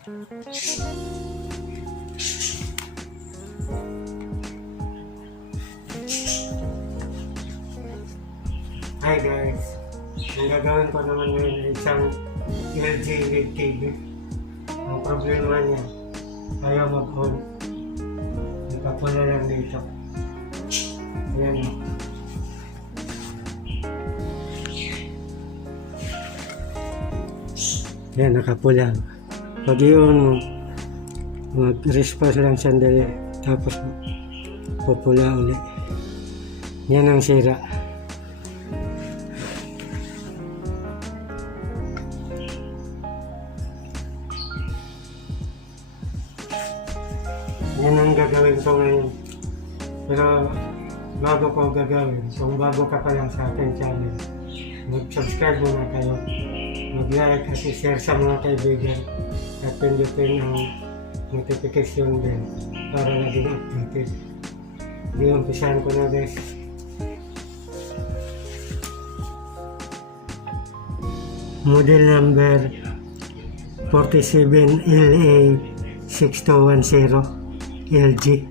Hi guys, ang gagawin ko naman ngayon ay isang LG LED TV. Ang problema niya, ayaw mag-on. Nakapula lang dito. Ayan o. Ayan, nakapula. Pag i-on mo, mag-response lang sandali, tapos pupula ulit. Yan ang sira. Yan ang gagawin ko ngayon. Pero bago ko gagawin, kung bago ka pa lang sa aking channel, mag-subscribe muna kayo, mag-like at i-share sa mga kaibigan at pindutin ang notification bell para laging updated. Umpisahan ko na guys. Model number 47LA6210 LG.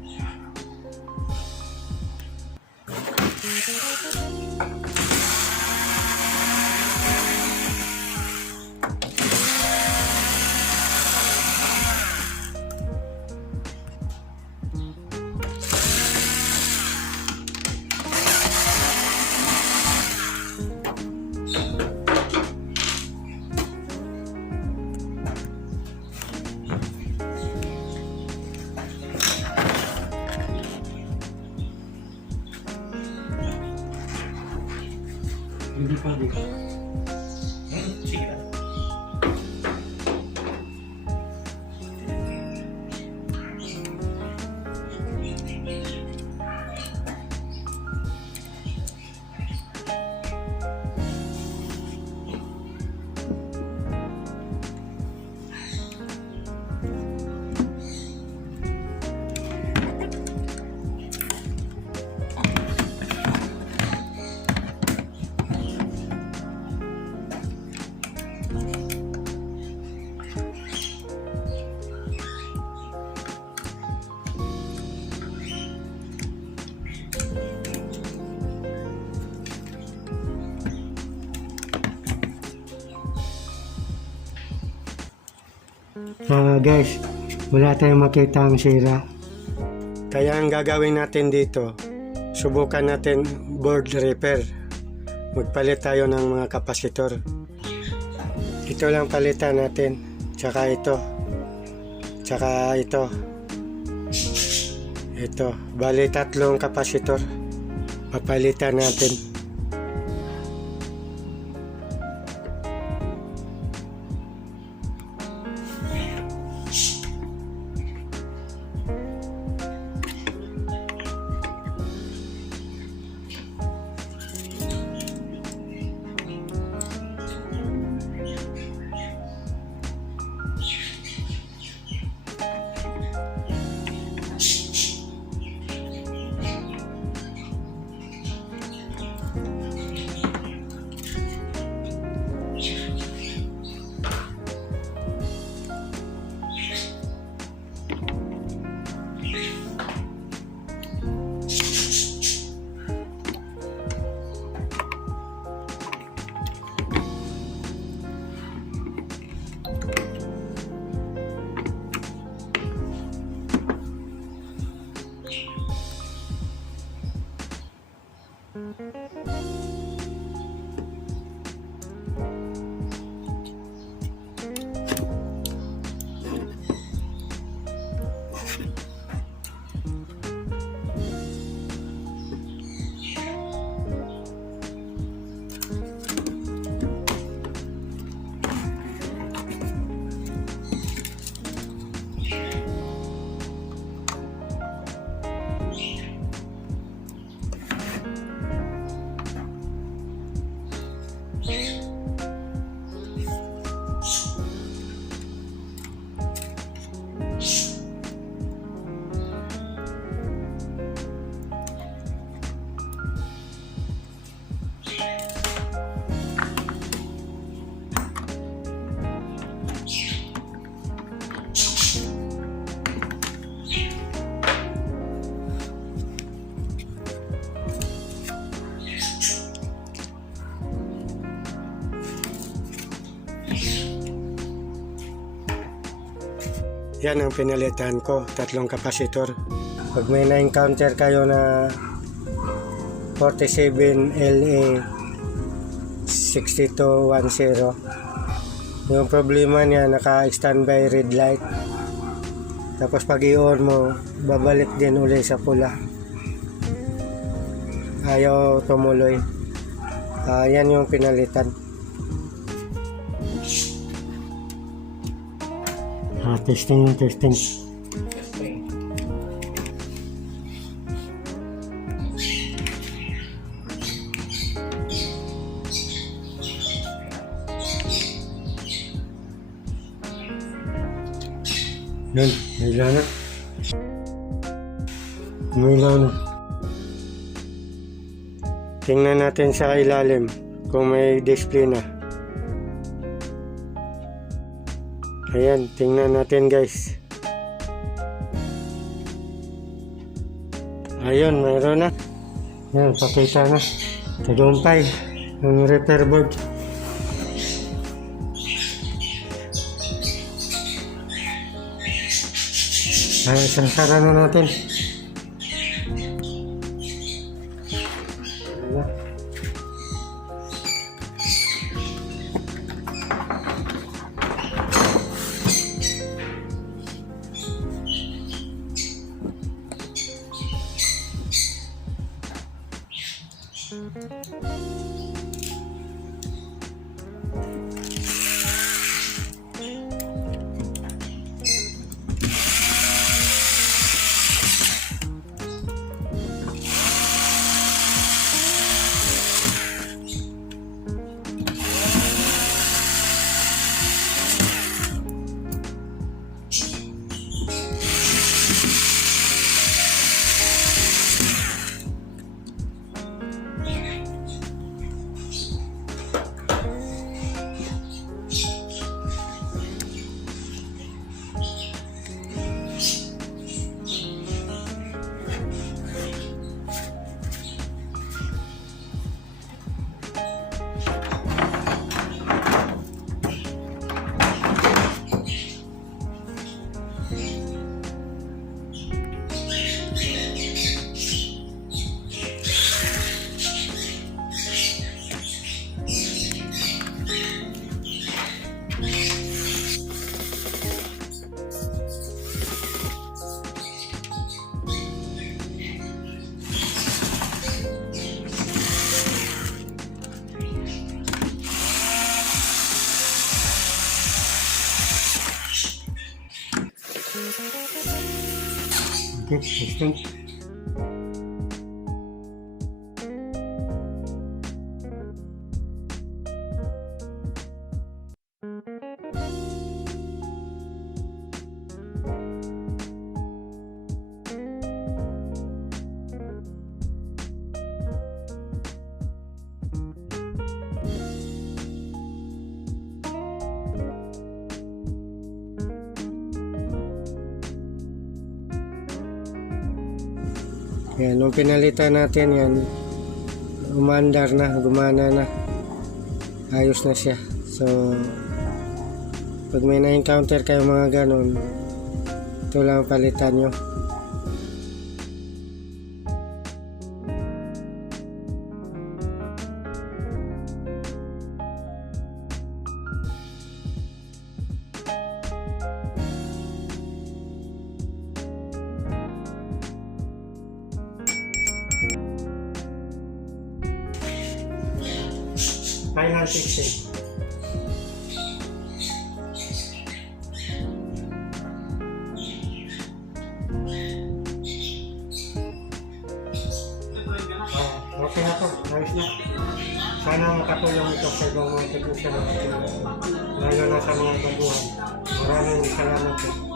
Hindi pa dito. Sige lang. Guys, wala tayong makita ang sira. Kaya ang gagawin natin dito, subukan natin board repair. Magpalit tayo ng mga kapasitor. Ito lang palitan natin. Tsaka ito. Tsaka ito. Ito. Bali 3 kapasitor. Papalitan natin. Yan ang pinalitan ko, 3 kapasitor. Pag may na-encounter kayo na 47 LA 6210, yung problema niya, naka-standby red light. Tapos pag i-on mo, babalik din uli sa pula. Ayaw tumuloy. Yan yung pinalitan. Testing. Yun, may ilaw na. May ilaw na. Tingnan natin sa ilalim kung may display na. Ayan, tingnan natin guys. Ayun, mayroon na. Yan, pakita na. Tagumpay ang repair board. Ay, sasara na natin. Ayan. Okay, testing. Yan, nung pinalitan natin yan, umandar na, gumana na, ayos na siya. So pag may na-encounter kayo mga ganun, ito lang palitan nyo. Final fixing. Okay na to, ayos na. Sana makatulong ito sa ibang mga teknisyan natin, lalo na sa mga baguhan. Maraming salamat po.